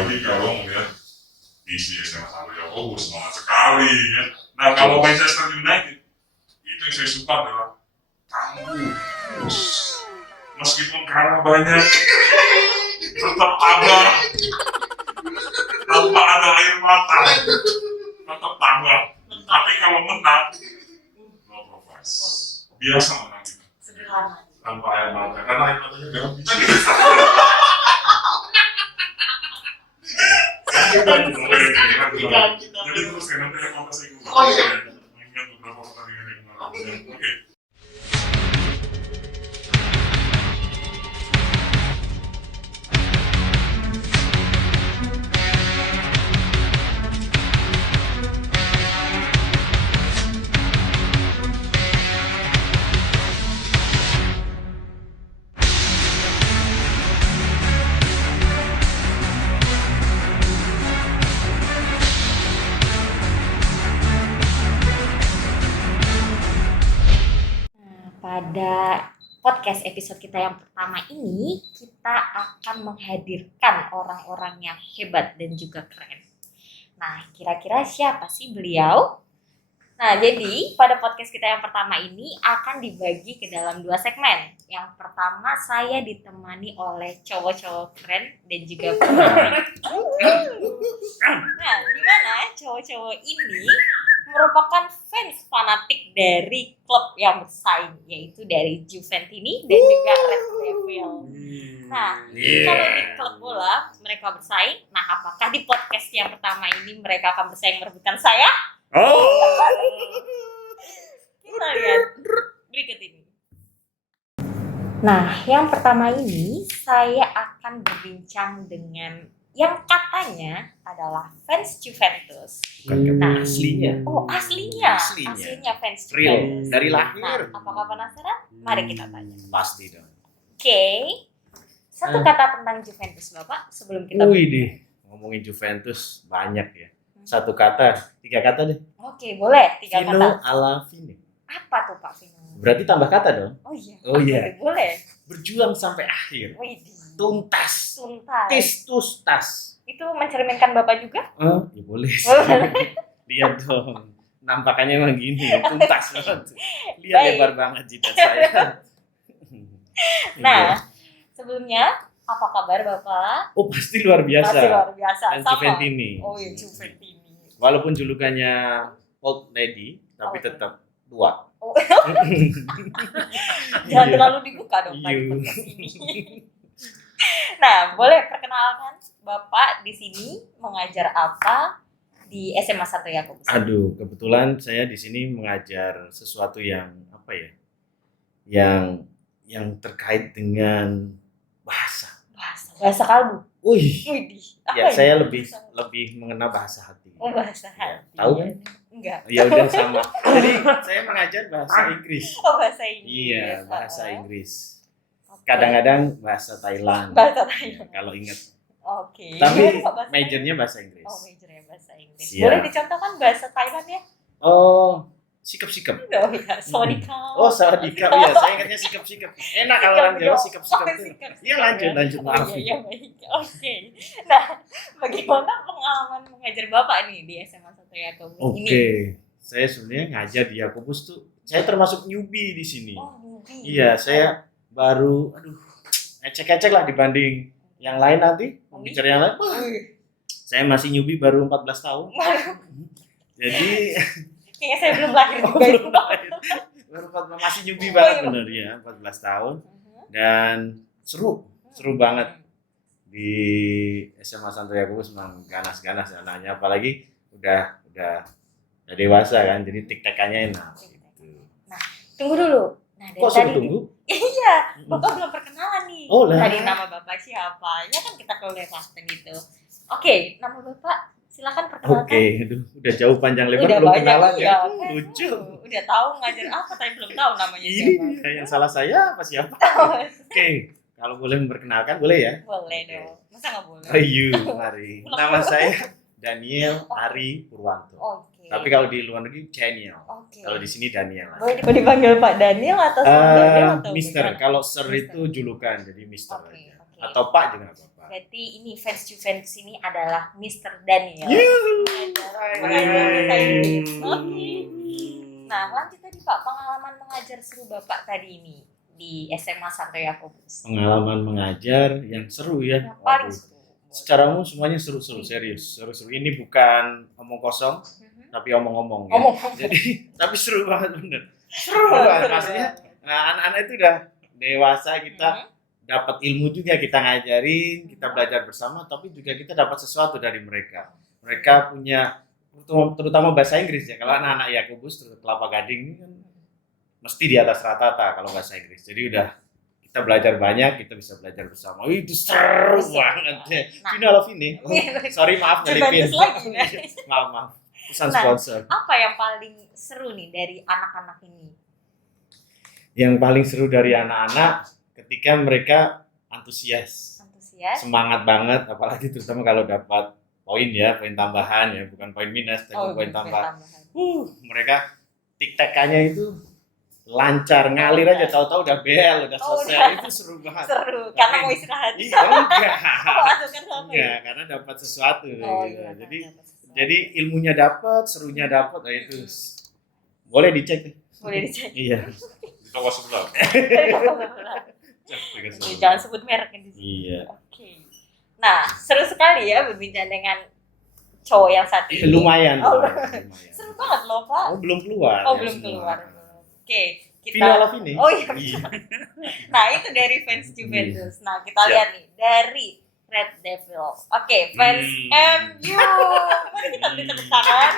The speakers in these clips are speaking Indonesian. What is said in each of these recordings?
apalagi kalau melihat visi SMA Santo Yakobo semangat sekali ya. Nah kalau Manchester United itu yang saya suka adalah tangguh, meskipun kalah banyak tetap tabah tanpa ada air mata, tetap tabah. Tapi kalau menang no progress, biasa menang gitu. Sederhana. Tanpa air mata, karena air matanya nggak bisa. Jadi terus kan nanti air mata saya keluar. Oh iya. Mengingat beberapa pertandingan yang kemarin. Oke. Pada podcast episode kita yang pertama ini, kita akan menghadirkan orang-orang yang hebat dan juga keren. Nah, kira-kira siapa sih beliau? Nah, jadi pada podcast kita yang pertama ini akan dibagi ke dalam 2 segmen. Yang pertama, saya ditemani oleh cowok-cowok keren dan juga penyanyi. Nah, di mana cowok-cowok ini merupakan fans fanatik dari klub yang bersaing, yaitu dari Juventini dan juga Red Devil. Nah, kalau di klub bola mereka bersaing, nah apakah di podcast yang pertama ini mereka akan bersaing merebutkan saya? Kita lihat berikut ini. Nah, yang pertama ini saya akan berbincang dengan yang katanya adalah fans Juventus. Bukan aslinya. Oh, aslinya fans Real, Juventus. dari Nah, lahir. apakah penasaran? Mari kita tanya. Pasti dong. Oke. Satu kata tentang Juventus, Bapak, sebelum kita Wih deh, ngomongin Juventus banyak ya. Satu kata, 3 kata deh. Oke, boleh 3 kata. Fino alla fine. Apa tuh Pak Vino? Berarti tambah kata dong. Oh iya. Oh iya. Boleh. Berjuang sampai akhir. Widih. Tuntas. Tuntas. Tis tas. Itu mencerminkan Bapak juga? Ya boleh sih. Lihat dong. Nampakannya emang gini, tuntas banget. Lihat Baik. lebar banget jidat saya. Nah, sebelumnya apa kabar Bapak? Oh pasti luar biasa. Masih luar biasa. Dan Sama. Juventini. Oh iya, Juventini. Walaupun julukannya old lady, tapi Oh. tetap tua. Oh. Jangan Iya. terlalu dibuka dong Pak, di Iya. podcast ini. Nah, boleh perkenalkan Bapak di sini mengajar apa di SMA Santo Yakobus? Aduh, kebetulan saya di sini mengajar sesuatu yang apa ya? Yang terkait dengan bahasa. Bahasa kalbu. Wih, Widih. ya Apa saya ini? lebih mengenal bahasa hati. Oh, bahasa Ya, hati. tahu kan? Enggak. Ya udah sama. Jadi saya mengajar bahasa Inggris. Oh, bahasa Inggris. Iya, bahasa Inggris. Oke. Kadang-kadang bahasa Thailand. Bahasa Ya, Thailand. kalau ingat. Oke. Tapi Bahasa majornya bahasa Inggris. Thailand. Oh, majornya bahasa Inggris. Siap. Boleh dicontohkan bahasa Thailand ya? Oh, sikap-sikap. Oh ya, sawadika. Oh, sawadika. Iya, saya ingatnya sikap-sikap. Enak kalau orang Jawa sikap-sikap. Oh, tuh. sikap-sikap Iya, lanjut Oh maaf. iya, baik. Oke. Nah, bagaimana pengalaman mengajar Bapak nih di SMA Santo Yakobus ini? Oke. Saya sebenarnya ngajar di Yakobus tuh. Saya termasuk newbie di sini. Oh, newbie. Iya, saya baru ecek-ecek lah dibanding yang lain nanti. Pembicara yang lain. Wah, saya masih newbie baru 14 tahun. Jadi Kayaknya saya belum lahir juga itu. baru 14 masih newbie Oh, banget iya. bener ya, 14 tahun. Dan seru banget di SMA Santo Yakobus, memang ganas-ganas anaknya, apalagi udah dewasa kan, jadi tik-tekannya enak gitu. Tunggu dulu. Nah, dari Kok tadi suruh tunggu? Iya, Bapak belum perkenalan nih. Oh, lah. Tadi nama Bapak siapa? Ya kan kita kelewatan gitu. Oke, nama Bapak silakan perkenalkan. Oke, aduh, udah jauh panjang lebar Udah belum banyak, kenalan iya. ya. Lucu. Udah tahu ngajar apa tapi belum tahu namanya Ini siapa. dia, yang salah saya apa siapa? Oke, kalau boleh memperkenalkan boleh ya? Boleh dong. Masa nggak boleh? Ayo, mari. Nama saya Daniel Ari Purwanto. Oke. Tapi kalau di luar negeri Daniel. Oke. Kalau di sini Daniel. Boleh dipanggil Pak Daniel atau Sir Daniel atau Mister, bagaimana? kalau Sir Mister. itu julukan, jadi Mister Oke, aja. oke. atau Pak juga nggak apa-apa. Berarti ini fans Juventus ini adalah Mr. Daniel. Oke. Nah, lanjut tadi Pak, pengalaman mengajar seru Bapak tadi ini di SMA Santo Yakobus. Pengalaman mengajar yang seru ya. Yang paling Waduh. seru. Secara umum semuanya seru-seru, serius, seru-seru. Ini bukan omong kosong, tapi omong-omong ya. Omong-omong. Jadi, tapi seru banget bener. Seru banget. seru. Maksudnya, anak-anak itu udah dewasa, kita dapat ilmu juga, kita ngajarin, kita belajar bersama, tapi juga kita dapat sesuatu dari mereka. Mereka punya, terutama bahasa Inggris ya. Kalau anak-anak Yakobus, Kelapa Gading ini kan mesti di atas rata-rata kalau bahasa Inggris. Jadi udah kita belajar banyak, kita bisa belajar bersama. Itu seru banget ya. Nah. Final of ini. Oh, sorry maaf nyelipin. Juventus lagi, ya. Maaf. Pesan Nah. sponsor. Apa yang paling seru nih dari anak-anak ini? Yang paling seru dari anak-anak ketika mereka antusias, Antusias? semangat banget, apalagi terutama kalau dapat poin ya, poin tambahan ya, bukan poin minus, tapi poin tambah. Mereka tik-takannya itu lancar, ngalir aja, tahu-tahu udah bel, udah selesai. Itu seru banget. Seru, karena mau istirahat. Iya, enggak. Masukkan apa? Enggak, karena dapat sesuatu. Oh, gitu. iya, Jadi ilmunya dapat, serunya dapat, nah itu boleh dicek. boleh dicek. Iya. Di toko sebelah. Jangan sebut merek di sini. Iya. Oke. Nah, seru sekali ya berbincang dengan cowok yang satu ini. Lumayan. Oh, lumayan. seru banget loh, Pak. Oh, belum keluar. Oh, ya, belum semua. keluar. Oke, kita Final of ini. Oh iya. Iya. Nah, itu dari fans Juventus. Nah, kita Siap. lihat nih dari Red Devil. Oke, fans MU. Mari kita beri tepuk tangan.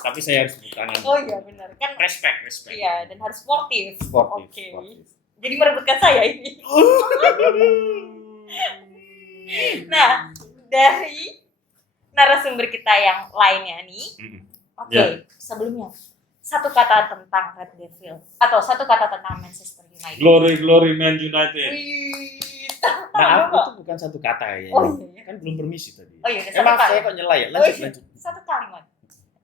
Tapi saya harus tepuk tangan. Oh iya, benar. Kan Respect. iya, dan harus sportif. Sportif. Oke. sportif. Jadi merebutkan saya ini. Nah, dari narasumber kita yang lainnya nih. Oke, Ya. sebelumnya satu kata tentang Red Devil atau satu kata tentang Manchester United. Glory Man United. Wih, Maaf, Pak. itu bukan satu kata ya. Oh iya. Kan belum permisi tadi. Oh iya, satu Maaf, saya kalimat. kok nyela ya. Oh iya, Lanjut. satu kalimat.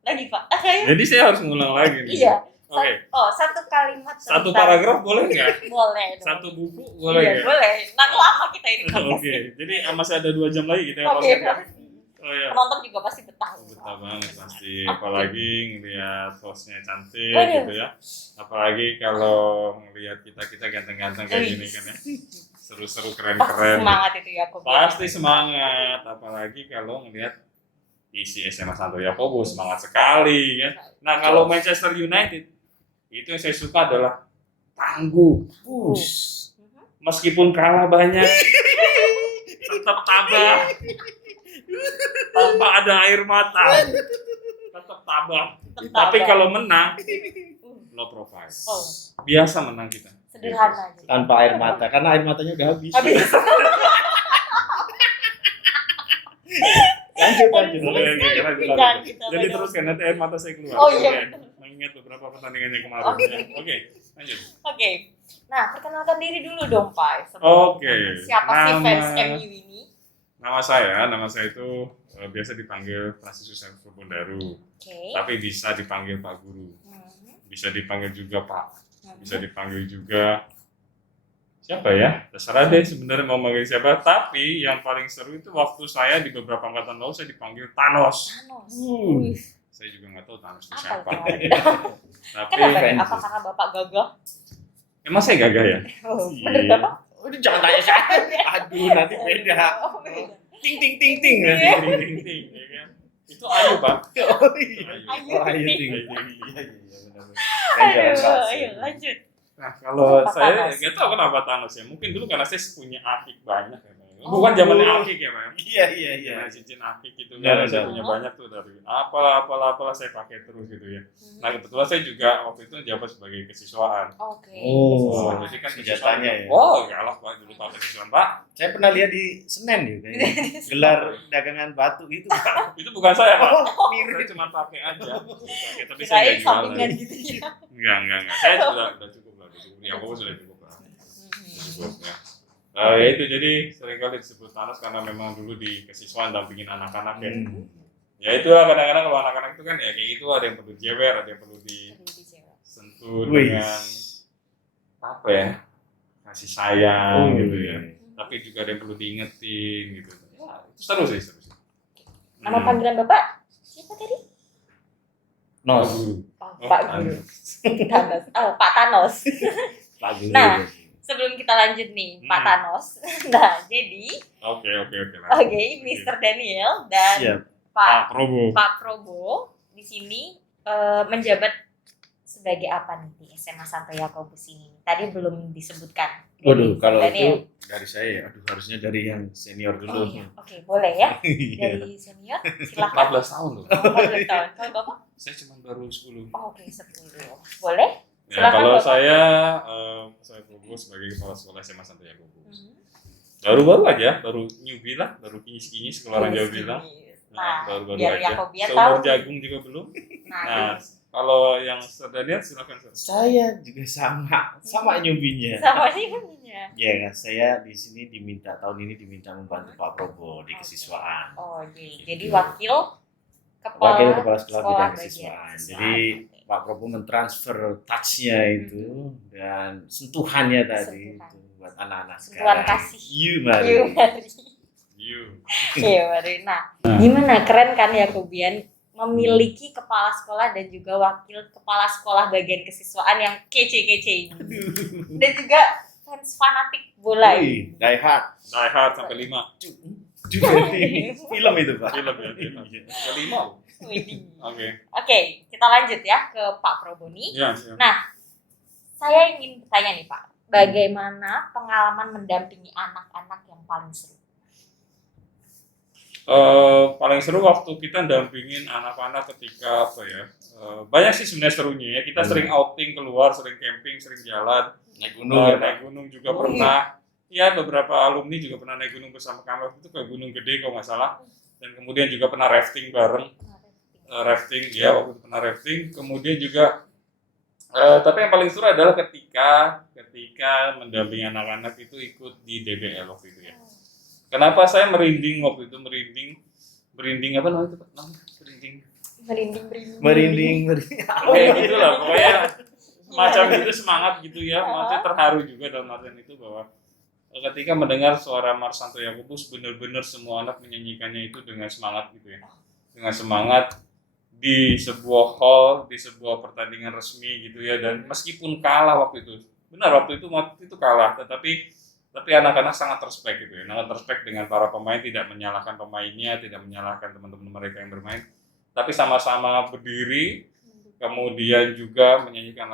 Lagi Pak. Saya. Jadi saya harus ngulang lagi nih. Iya. Oke. Oh, satu kalimat. Satu tentang- paragraf boleh nggak? Boleh. dong. Satu buku boleh Iya, nggak? boleh. Nah, lama kita ini. Oke. Jadi masih ada 2 jam lagi kita ya Oke. podcastnya. Oh iya. Penonton juga pasti betah. Betah banget pasti. Oke. Apalagi ngelihat hostnya cantik Waduh. gitu ya. Apalagi kalau ngelihat kita ganteng-ganteng kayak gini kan ya. Seru-seru Pasti keren-keren. semangat itu ya, aku bilang. Pasti semangat, apalagi kalau ngelihat isi SMA Santo Yakobus semangat sekali ya. Nah kalau Manchester United itu yang saya suka adalah tangguh, push. Meskipun kalah banyak, tetap tabah, tanpa ada air mata, tetap tabah. Tapi kalau menang, low profile. Oh, Biasa menang kita. sederhana aja. Tanpa air mata, karena air matanya udah habis. Habis. Lanjut. Jangan kita Jadi banyak. teruskan nanti air mata saya keluar. Oh iya, Oke. betul. Mengingat beberapa pertandingannya kemarin. Oke. Ya. Oke, lanjut. Oke. Nah, perkenalkan diri dulu dong, Pak. Oke. Siapa sih Nama- fans MU ini? Nama saya itu biasa dipanggil Francis Yusuf Bondaru, Oke. tapi bisa dipanggil Pak Guru, bisa dipanggil juga Pak, bisa Hmm. dipanggil juga siapa ya? Terserah deh sebenarnya mau manggil siapa. Tapi yang paling seru itu waktu saya di beberapa angkatan lalu saya dipanggil Thanos. Thanos. Hmm. Wih, Saya juga nggak tahu Thanos itu apa siapa. itu? Tapi Kenapa? fans. Apa karena Bapak gagah? emang saya gagah ya? Oh, Iya. menurut Bapak? Udah jangan tanya saya. Aduh, nanti beda. Oh, beda. Ting ting ting ting. Iya. Ting, ting, ting, ya kan? Itu Ayu Pak. Oh iya. Ayu. Oh, ayo ting. ting. Ayu, ting. Iya, benar. Aduh, ayo lanjut. Nah, kalau Kenapa saya Thanos? nggak tahu kenapa Thanos ya. Mungkin dulu karena saya punya akik banyak ya, Pak. Bukan zamannya akik ya, Pak. Iya, iya, iya. Ya, cincin akik gitu Ya, kan. Saya benar. punya banyak tuh dari apalah saya pakai terus gitu ya. Nah, kebetulan saya juga waktu itu jabat sebagai kesiswaan. Oke. Oh, Oh, jadi kan senjatanya ya. Oh, galak Pak dulu Pak kesiswaan, Pak. Saya pernah lihat di Senen juga. Gelar dagangan batu itu. Itu bukan saya, Pak. Oh, Saya mirip. cuma pakai aja. Pakai, tapi saya Kirain nggak jual. sampingan gitu ya. Enggak. Saya sudah cukup lah. Ya, aku sudah cukup lah. Cukup ya. Ya itu jadi seringkali disebut Thanos karena memang dulu di kesiswaan dampingin anak-anak ya. Ya itu lah kadang-kadang kalau anak-anak itu kan ya kayak gitu ada yang perlu jewer, ada yang perlu disentuh Wih. dengan apa ya kasih sayang gitu ya. tapi juga ada yang perlu diingetin gitu. Ya, itu seru sih. Nama panggilan Bapak siapa tadi? Nos. Oh, Pak Guru. Thanos. Oh, Pak Thanos. Pak Guru. Nah, sebelum kita lanjut nih, Pak Thanos. Nah, jadi Oke. oke, Mr. Daniel dan Siap. Pak Probo. Pak Probo di sini menjabat sebagai apa nih di SMA Santo Yakobus ini? Tadi belum disebutkan. Waduh, kalau Daniel. itu dari saya, harusnya dari yang senior Oh dulu. iya, oke, boleh ya. Iya. Dari senior, silakan. 14 tahun loh. 14 tahun. Kalau Bapak? Saya cuma baru 10. Oh, oke, 10. Boleh? Ya, Silakan, kalau Bapak. saya Probo sebagai kepala sekolah SMA Santo Yakobus. Baru-baru aja, baru newbie lah, baru kinyis-kinyis kalau orang Jawa bilang. Nah, Baru-baru biar aja. Yakobian Seumur tahu. jagung juga belum. Nah, Nah, kalau yang Daniel silakan. Saya juga sama newbie-nya. sama sih punya. Ya, kan, saya di sini tahun ini diminta membantu Pak Probo di kesiswaan. Oh, jadi Gitu. wakil Wakil kepala sekolah bidang bagian kesiswaan. kesiswaan. Jadi Pak Probo mentransfer touch-nya itu dan sentuhannya tadi Sentuhan. itu buat anak-anak Sentuhan sekarang. kasih. You mari. Iya, mari. You. Iya, mari. Nah, gimana keren kan Yakobian memiliki kepala sekolah dan juga wakil kepala sekolah bagian kesiswaan yang kece-kece ini. Dan juga fans fanatik bola ini. Die Hard. Die Hard sampai 5. Juga di film itu, Pak. Film ya, film. Kelima loh. Widih. Oke. Oke, kita lanjut ya ke Pak Probo nih. Ya, siap. Nah, saya ingin bertanya nih Pak, bagaimana pengalaman mendampingi anak-anak yang paling seru? Paling seru waktu kita dampingin anak-anak ketika apa ya? Banyak sih sebenarnya serunya ya. Kita sering outing keluar, sering camping, sering jalan. Naik gunung ya, Pak. Naik gunung juga pernah. Ya, beberapa alumni juga pernah naik gunung bersama kami. Waktu itu ke Gunung Gede kalau nggak salah. Dan kemudian juga pernah rafting bareng. Rafting, ya waktu itu pernah rafting. Kemudian juga, tapi yang paling seru adalah ketika mendampingi anak-anak itu ikut di DBL waktu itu ya. Kenapa saya merinding waktu itu, merinding apa namanya itu Pak? Merinding. Kayak gitu lah, pokoknya semacam itu semangat gitu ya, maksudnya terharu juga dalam artian itu bahwa ketika mendengar suara Mars Santo Yakobus benar-benar semua anak menyanyikannya itu dengan semangat gitu ya, dengan semangat di sebuah hall, di sebuah pertandingan resmi gitu ya, dan meskipun kalah waktu itu, benar waktu itu kalah, tetapi anak-anak sangat respect gitu ya, sangat respect dengan para pemain, tidak menyalahkan pemainnya, tidak menyalahkan teman-teman mereka yang bermain, tapi sama-sama berdiri, kemudian juga menyanyikan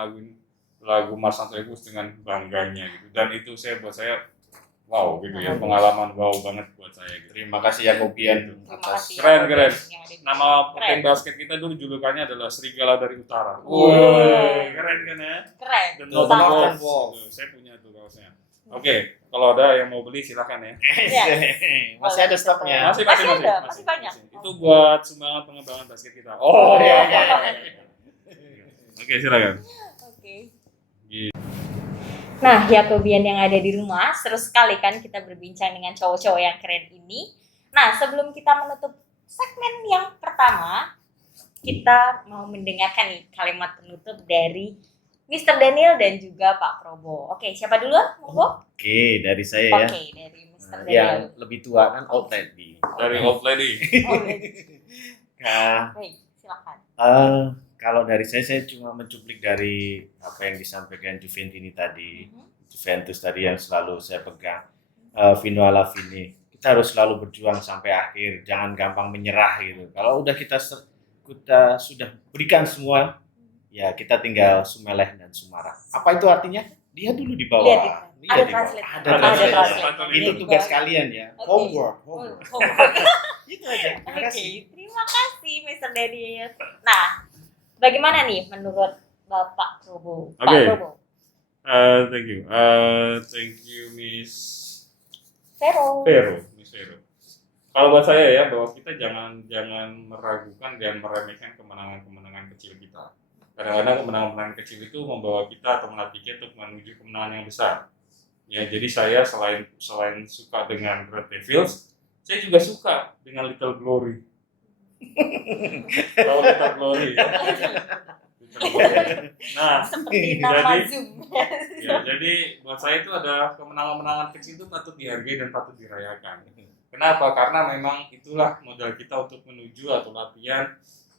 lagu Mars Santo Yakobus dengan bangganya gitu, dan itu buat saya wow gitu ya, pengalaman wow banget buat saya gitu. Terima kasih Yakobian atas Keren. Nama tim basket kita dulu julukannya adalah Serigala dari Utara. Woi, keren kan ya? Keren. Dan Betul. Northern Wolves. Saya punya tuh kaosnya. Oke, kalau ada yang mau beli silakan ya. Masih ada stoknya. Masih banyak. Itu buat sumbangan pengembangan basket kita. Oh iya. Oke, silakan. Oke. Gitu. Nah, Yakobian yang ada di rumah, seru sekali kan kita berbincang dengan cowok-cowok yang keren ini. Nah, sebelum kita menutup segmen yang pertama, kita mau mendengarkan nih kalimat penutup dari Mr. Daniel dan juga Pak Probo. Oke, siapa duluan? Monggo. Oke, dari saya ya. Oke, dari Mr. Yang Daniel. lebih tua kan old lady. Dari Old Lady. Nah, Baik, silakan. kalau dari saya cuma mencuplik dari apa yang disampaikan Juventini tadi. Juventus tadi yang selalu saya pegang. Vino alla fine. Kita harus selalu berjuang sampai akhir, jangan gampang menyerah gitu. Kalau udah kita sudah berikan semua, ya kita tinggal sumeleh dan sumarah. Apa itu artinya? Dia dulu di bawah. Lihat, Dia ada di bawah. translate. Ada Ada translate. translate. Itu tugas kalian ya. Oke. Homework. Itu aja. Terima Oke, kasih. terima kasih Mr. Daniel. Nah, bagaimana nih menurut Bapak Probo? Pak Oke. Probo. Thank you. Thank you, Miss Vero. Miss Vero. Kalau buat saya ya, bahwa kita jangan meragukan dan meremehkan kemenangan kecil kita. Kadang-kadang kemenangan kecil itu membawa kita atau melatih kita untuk menuju kemenangan yang besar. Ya, jadi saya selain suka dengan Red Devils, saya juga suka dengan Little Glory. Tahu Little Glory? Ya? Nah, Seperti nama Jadi- Zoom. ya jadi buat saya itu ada kemenangan-kemenangan kecil itu patut dihargai dan patut dirayakan. Kenapa? Karena memang itulah modal kita untuk menuju atau latihan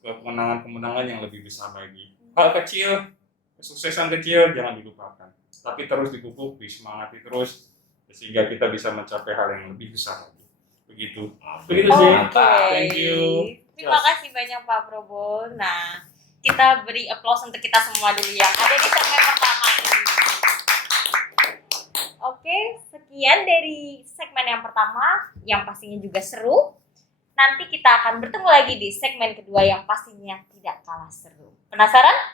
ke kemenangan-kemenangan yang lebih besar lagi. Hal kecil, kesuksesan kecil jangan dilupakan, tapi terus dipupuk, disemangati terus sehingga kita bisa mencapai hal yang lebih besar lagi. Begitu. Begitu sih. Oke. Thank you. Terima kasih banyak Pak Probo. Nah, kita beri applause untuk kita semua dulu yang ada di segmen pertama ini. Oke, sekian dari segmen yang pertama yang pastinya juga seru. Nanti kita akan bertemu lagi di segmen kedua yang pastinya tidak kalah seru. Penasaran?